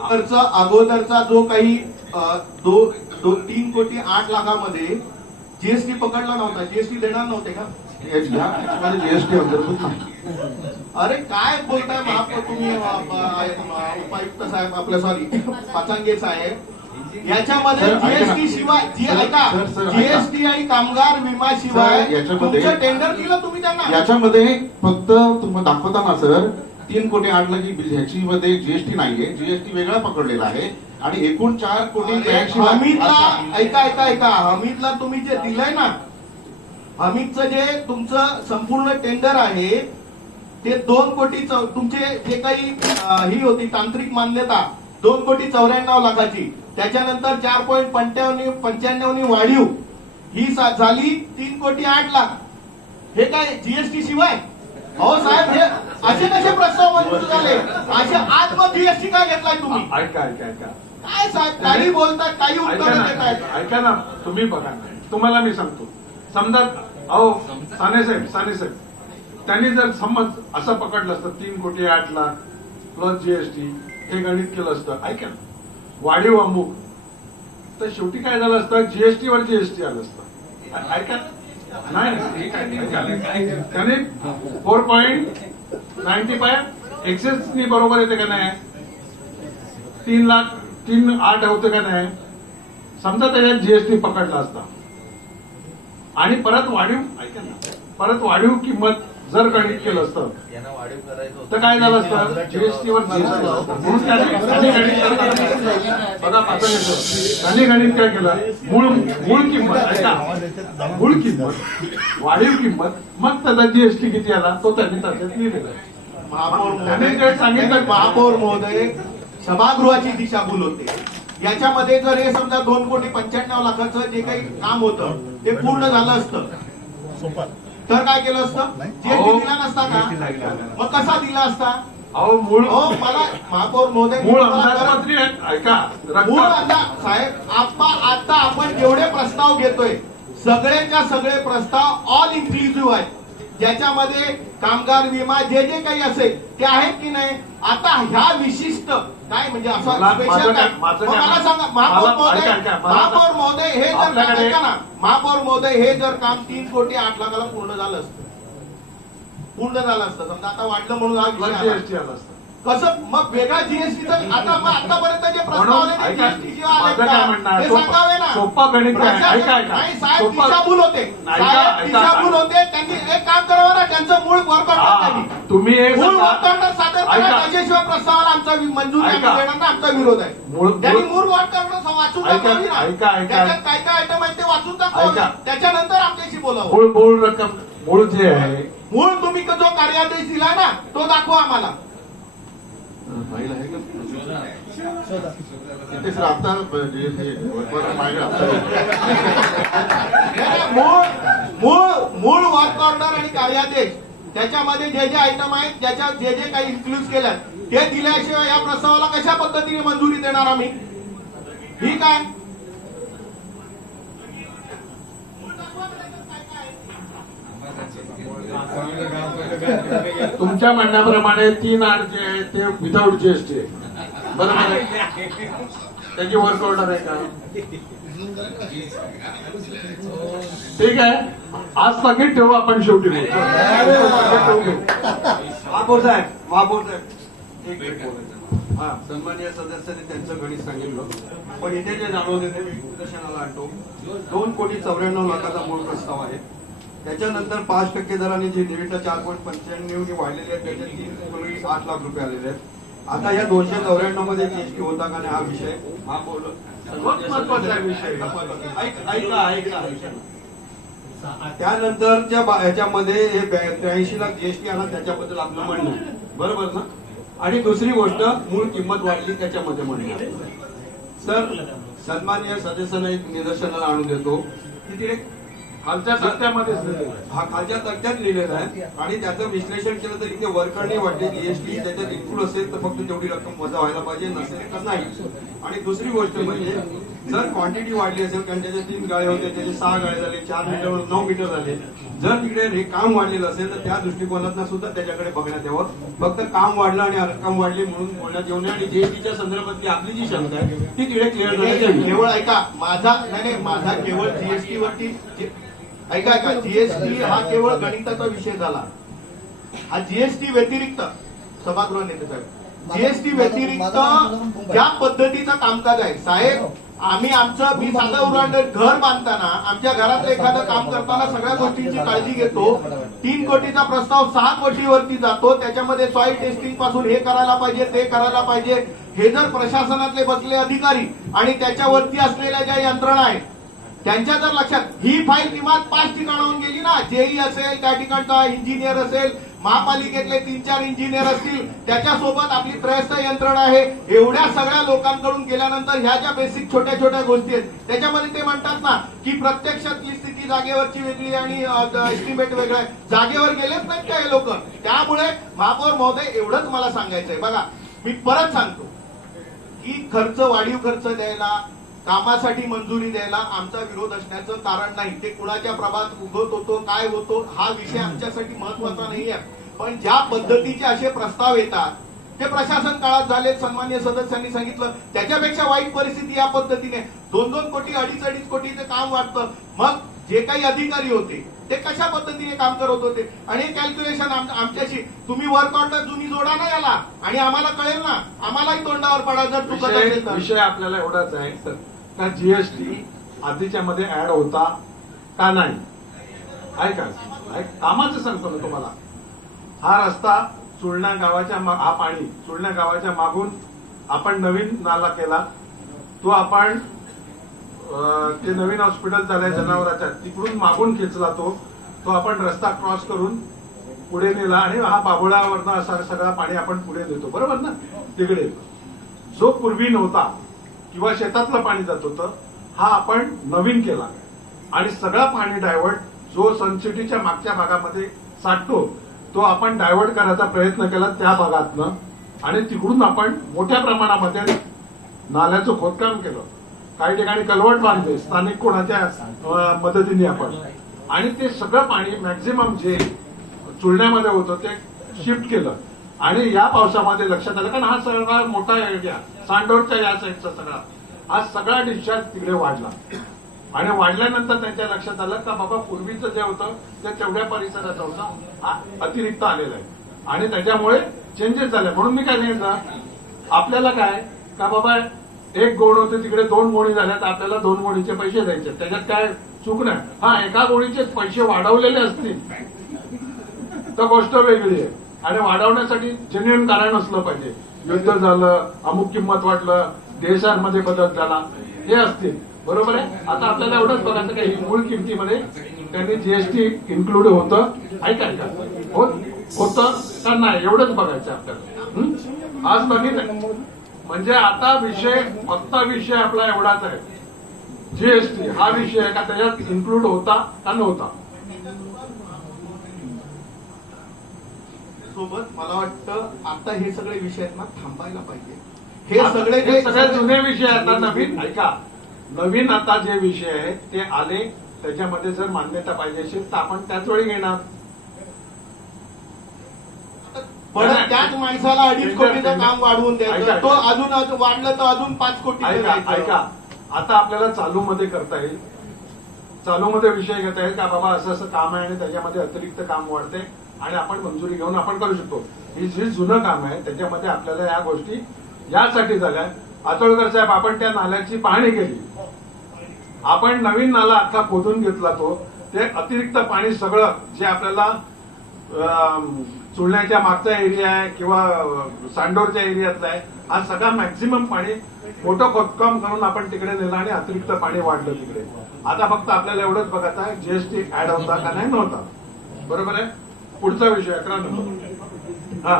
अगोदरचा जो काही 3,08,00,000 जीएसटी पकडला नव्हता, जीएसटी देणार नव्हते का? जीएसटी अंतर्गत नाही. अरे काय बोलताय महापौर तुम्ही, उपायुक्त साहेब, आपल्या सॉरी पाचांगे साहेब, याच्यामध्ये जीएसटी शिवाय जीएसटी आणि कामगार विमा शिवाय तुमचं टेंडर दिलं तुम्ही त्यांना. याच्यामध्ये फक्त तुम्ही दाखवताना सर 3,08,00,000 ह्याची मध्ये जीएसटी नाहीये, जीएसटी वेगळा पकडलेला आहे आणि एकूण 4,82,00,000. हमीदला ऐका हमीदला तुम्ही जे दिलंय ना, हमीदचं जे तुमचं संपूर्ण टेंडर आहे ते 2 कोटी तुमचे जे काही ही होती तांत्रिक मान्यता 2,94,00,000 त्याच्यानंतर 4,95 वाढीव ही झाली 3,08,00,000. हे काय जीएसटी शिवाय? अहो साहेब, हे असे कसे प्रस्ताव मंजूर झाले? असे आज मग जीएसटी काय घेतलाय तुम्ही? ऐका काय साहेब, काही बोलतात, काही उत्तर देतात. ऐका ना, तुम्ही बघा, तुम्हाला मी सांगतो. समजा अहो साने साहेब त्यांनी जर समज असं पकडलं असतं 3,08,00,000 प्लस जीएसटी हे गणित केलं असतं, ऐका ना, वाढीव अमुक, तर शेवटी काय झालं असतं, जीएसटी वर जीएसटी आलं असतं. ऐका नाही, त्याने 4.95 एक्सेसनी बरोबर येते का नाही? 3,08,000 होते का नाही? समजा त्याच्यात जीएसटी पकडला असता आणि परत वाढीव किंमत जर गणित केलं असतं तर काय झालं असतं, जीएसटीवर जीएसटी. म्हणून त्यांनी गणित काय केलं, मूळ किंमत, ऐका, मूळ किंमत, वाढीव किंमत, मग त्याचा जीएसटी किती आला तो त्यांनी त्याच्यात लिहिलेला. महापौर महोदय सभागृहाची दिशाभूल होते. याच्यामध्ये जर हे समजा 2,95,00,000 जे काही काम होतं ते पूर्ण झालं असतं तर काय केलं असतं? जीएसटी दिला नसता का? मग कसा दिला असता? मला महापौर महोदय साहेब, आता आपण जेवढे प्रस्ताव घेतोय सगळेच्या सगळे प्रस्ताव ऑल इन्क्लुझिव्ह आहेत, ज्याच्यामध्ये कामगार विमा जे जे काही असेल ते आहेत की नाही. आता ह्या विशिष्ट काय म्हणजे असं स्पेशल काय मला सांगा महापौर महोदय हे जर ऐका ना, महापौर महोदय हे जर काम 3,08,00,000 पूर्ण झालं असतं समजा, आता वाढलं म्हणून हा विषय आला असतं, कसं मग वेगळा जीएसटी? आता आतापर्यंत जे प्रस्ताव आले जीएसटी हे सांगावे ना. सोपा गणित नाही साहेब, दिशाभूल होते, दिशाभूल होते. त्यांनी एक काम करावं ना, त्यांचं मूळ वर्क तुम्ही मूळ वर्क सादर करा, त्याच्याशिवाय प्रस्तावाला आमचा मंजूर नाही देणार ना, आमचा विरोध आहे. त्यांनी मूळ वर्क वाचून दाखवावी ना, त्याच्यात काय काय आयटम आहे ते वाचून दाखवावी, त्याच्यानंतर आमच्याशी बोलावं. मूळ रक्कम, मूळ जे आहे, मूळ तुम्ही जो कार्यादेश दिला ना तो दाखवा आम्हाला. मूळ वर्क ऑर्डर आणि कार्यादेश त्याच्यामध्ये जे जे आयटम आहेत, ज्याच्यात जे जे काही इन्क्लूड केलं ते दिल्याशिवाय या प्रस्तावाला कशा पद्धतीने मंजुरी देणार आम्ही? ठीक आहे, तुमच्या म्हणण्याप्रमाणे 3,08,00,000 जे आहे ते विदाऊट जीएसटी आहे, बरोबर आहे? त्याची वर्क ऑर्डर आहे का? ठीक आहे, आज स्थगित ठेवू आपण. शेवटी महापौर साहेब एक मिनिट बोलायचं. हा, सन्माननीय सदस्यांनी त्यांचं गणित सांगितलं, पण इथे जे जाणवले ते मी निदर्शनाला आणतो. 2,94,00,000 मूळ प्रस्ताव आहे, त्याच्यानंतर 5% दराने जी निविष्ठा 4.95 वाढलेली आहे त्याच्यात 3,08,00,000 रुपये आलेले आहेत. आता या 294 मध्ये जीएसटी होता का नाही हा विषय महापौर महत्वाचा विषय. ऐका, त्यानंतरच्या ह्याच्यामध्ये हे 83 लाख जीएसटी आला, त्याच्याबद्दल आपलं म्हणणं आहे, बरोबर ना? आणि दुसरी गोष्ट, मूळ किंमत वाढली त्याच्यामध्ये म्हणणं. सर, सन्माननीय सदस्यांना एक निदर्शनाला आणून देतो की ते खालच्या तक्त्यामध्येच लिहिलेलं आहे. हा खालच्या तक्त्यात लिहिलेला आहे आणि त्याचं विश्लेषण केलं तर इथे वर्करने वाटते जीएसटी त्याच्यात इन्क्लूड असेल तर फक्त तेवढी रक्कम वजा व्हायला पाहिजे, नसेल तर नाही. आणि दुसरी गोष्ट म्हणजे जर क्वांटिटी वाढली असेल, कारण त्याचे 3 गाळे होते त्याचे 6 गाळे झाले, 4 मीटर 9 मीटर झाले, जर तिकडे हे काम वाढलेलं असेल तर त्या दृष्टिकोनातून सुद्धा त्याच्याकडे बघण्यात यावं. फक्त काम वाढलं आणि रक्कम वाढली म्हणून बोलण्यात येऊ नये. आणि जीएसटीच्या संदर्भातली आपली जी शंका आहे ती तिकडे क्लिअर करण्यात यावी. केवळ ऐका माझा केवळ जीएसटी वरती ऐका जीएसटी हा केवळ गणिताचा विषय झाला. हा जीएसटी व्यतिरिक्त सभागृह नेते साहेब, जीएसटी व्यतिरिक्त ज्या पद्धतीचं कामकाज आहे साहेब, आम्ही मी सांगा उदाहरण, घर बांधताना आमच्या घरातलं एखादं काम करताना सगळ्या गोष्टींची काळजी घेतो. 3 कोटीचा प्रस्ताव 6 कोटीवरती जातो. त्याच्यामध्ये सॉइल टेस्टिंग पासून हे करायला पाहिजे, ते करायला पाहिजे. हे जर प्रशासनातले बसले अधिकारी आणि त्याच्यावरती असलेल्या ज्या यंत्रणा आहेत त्यांच्या जर लक्षात ही फाईल किमान 5 ठिकाणाहून गेली ना, जेई असेल, त्या ठिकाणचा इंजिनियर असेल, महापालिकेतले 3-4 इंजिनियर असतील, त्याच्यासोबत आपली त्रयस्थ यंत्रणा आहे, एवढ्या सगळ्या लोकांकडून गेल्यानंतर ह्या ज्या बेसिक छोट्या छोट्या गोष्टी आहेत त्याच्यामध्ये ते म्हणतात ना की प्रत्यक्षातली स्थिती जागेवरची वेगळी आणि एस्टिमेट वेगळं आहे. जागेवर गेलेच नाहीत का हे लोक. त्यामुळे महापौर महोदय एवढंच मला सांगायचंय, बघा मी परत सांगतो की वाढीव खर्च द्यायला, कामासाठी मंजुरी द्यायला आमचा विरोध असण्याचं कारण नाही. ते कुणाच्या प्रभात उगत होतो, काय होतो हा विषय आमच्यासाठी महत्वाचा नाही आहे. पण ज्या पद्धतीचे असे प्रस्ताव येतात ते प्रशासन काळात झाले, सन्मान्य सदस्यांनी सांगितलं, त्याच्यापेक्षा वाईट परिस्थिती या पद्धतीने 2-2 कोटी 2.5 कोटीचं काम वाटतं. मग जे काही अधिकारी होते ते कशा पद्धतीने काम करत होते आणि हे कॅल्क्युलेशन आमच्याशी तुम्ही वर्क ऑर्डर जुनी जोडा ना याला आणि आम्हाला कळेल ना, आम्हालाही तोंडावर पडा जर चुकत असेल तर. विषय आपल्याला एवढाच आहे सर का जीएसटी आधीच्या मध्ये ऍड होता का नाही. ऐका कामाचं सांगतो ना तुम्हाला. हा रस्ता चुळणा गावाच्या हा पाणी चुळणा गावाच्या मागून आपण नवीन नाला केला. तो आपण ते नवीन हॉस्पिटल झालंय जनावरांच्या तिकडून मागून खेचला. तो आपण रस्ता क्रॉस करून पुढे नेला आणि हा बाबुळावरनं असा सगळा पाणी आपण पुढे देतो, बरोबर ना. तिकडे जो पूर्वी नव्हता किंवा शेतातलं पाणी जात होतं हा आपण नवीन केला आणि सगळं पाणी डायव्हर्ट जो सनसिटीच्या मागच्या भागामध्ये साठतो तो आपण डायव्हर्ट करायचा प्रयत्न केला त्या भागातनं आणि तिकडून आपण मोठ्या प्रमाणामध्ये नाल्याचं खोदकाम केलं. काही ठिकाणी कलवट बांधले स्थानिक कोणाच्या मदतीने आपण आणि ते सगळं पाणी मॅक्झिमम जे चुळण्यामध्ये होतं ते शिफ्ट केलं. आणि या पावसामध्ये लक्षात आलं कारण हा सगळा मोठा एरिया सांडोरच्या या साईडचा सगळा हा सगळा डिस्चार्ज तिकडे वाढला आणि वाढल्यानंतर त्यांच्या लक्षात आलं का बाबा पूर्वीचं जे होतं ते तेवढ्या परिसराचा होता हा अतिरिक्त आलेला आहे आणि त्याच्यामुळे चेंजेस झाले. म्हणून मी काय सांगितलं आपल्याला काय का बाबा 1 गोण होते तिकडे 2 गोणी झाल्या तर आपल्याला 2 गोणीचे पैसे द्यायचे, त्याच्यात काय चूक नाही. हा एका गोणीचे पैसे वाढवलेले असतील तर गोष्ट वेगळी आहे आणि वाढवण्यासाठी जेन्युइन कारण असलं पाहिजे. युद्ध झालं, अमुक किंमत वाढलं, देशांमध्ये बदल झाला हे असतील, बरोबर आहे. आता आपल्याला एवढंच बघायचं का ही मूळ किमतीमध्ये त्यांनी जीएसटी इन्क्लूड होतं ऐका होतं का नाही एवढंच बघायचं आपल्याला. आज बघितलं म्हणजे आता विषय आपला एवढाच आहे जीएसटी हा विषय आहे का त्याच्यात इन्क्लूड होता का नव्हता. सोबत मला वाटतं आता हे सगळे विषय आहेत ना थांबायला पाहिजे. हे सगळे जुने विषय आता नवीन ऐका नवीन आता जे विषय आहेत ते आले त्याच्यामध्ये जर मान्यता पाहिजे असेल तर आपण त्याच वेळी घेणार. पण त्याच माणसाला 2.5 कोटीचं काम वाढवून द्यायचं, तो अजून वाढलं तर अजून 5 कोटी. ऐका आता आपल्याला चालूमध्ये करता येईल, चालूमध्ये विषय घेता येईल का बाबा असं असं काम आहे आणि त्याच्यामध्ये अतिरिक्त काम वाढते आणि आपण मंजुरी घेऊन आपण करू शकतो. ही जी जुनं काम आहे त्याच्यामध्ये आपल्याला या गोष्टी यासाठी झाल्या. आतोळकर साहेब आपण त्या नाल्याची पाहणी केली, आपण नवीन नाला अख्खा खोदून घेतला. ते अतिरिक्त पाणी सगळं जे आपल्याला चुळण्याच्या मागचा एरिया आहे किंवा सांडोरच्या एरियातला आहे हा सगळा मॅक्झिमम पाणी मोठं खोदकाम करून आपण तिकडे नेलं आणि अतिरिक्त पाणी वाढलं तिकडे. आता फक्त आपल्याला एवढंच बघायचं आहे जीएसटी ऍड होता का नाही नव्हता, बरोबर आहे. पुढचा विषय 11 नंबर. हा